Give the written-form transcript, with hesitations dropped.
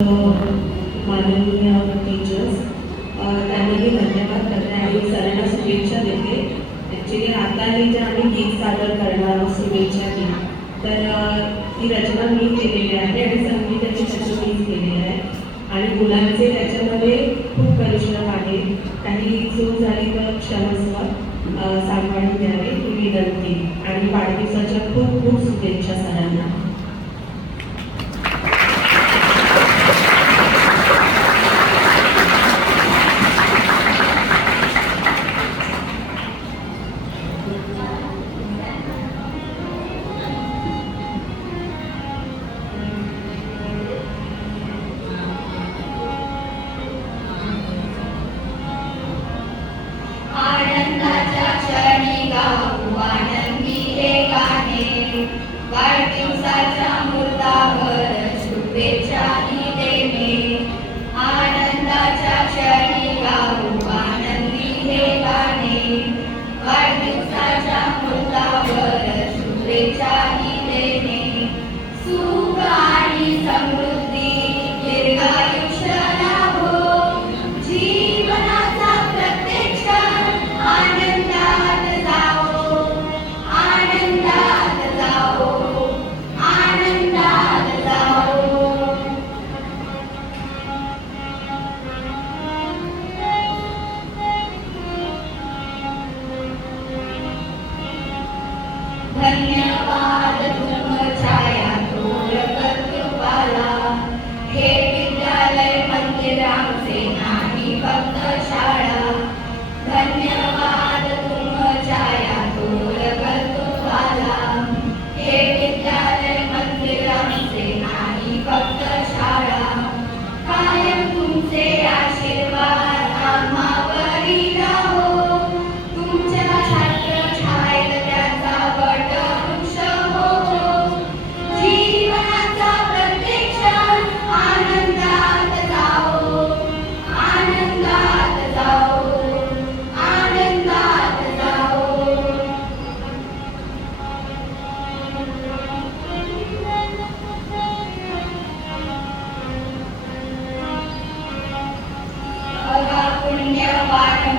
माननीय टीचर्स त्यांनाही धन्यवाद करते आणि सरांना शुभेच्छा देते. ॲक्च्युली आता हे जे आम्ही गीत सादर करणार शुभेच्छा गीत तर ही रचना मी केलेली आहे आणि संगीत त्याची मीच केलेली आहे आणि मुलांचे त्याच्यामध्ये खूप परिश्रम आहे. काही चूक झाली तर क्षमस्व सांभाळून घ्यावे ही विनंती आणि वाढदिवसाच्या खूप खूप शुभेच्छा सरांना. वाढदिवसाच्या मुहूर्तावर शुभेच्छा देणे, आनंदाच्या क्षणी गाऊ आनंदी हे गाणे. वाढदिवसाच्या मुहूर्तावर शुभेच्छा देणे, सुख आणि समृद्धी दीर्घायुष्य लाभो, जीवनाचा प्रत्येक क्षण आनंदात जावो, आनंदात जावो, आनंदात जावो. धन्यवाद छाया थोर कर्तृत्वाला, हे विद्यालय मंदिर आमचे नाही फक्त शाळा. धन्यवाद छाया थोर कर्तृत्वाला, हे विद्यालय मंदिर आमचे नाही फक्त शाळा. कायम तुमचे आशीर्वाद आम्हावरी राहो, तुमच्या छात्र छायेत त्याचा वटवृक्ष हो. जीवनाचा प्रत्येक क्षण आनंदात जाओ, आनंदात जाओ, आनंदात जाओ. बघा पुण्यवान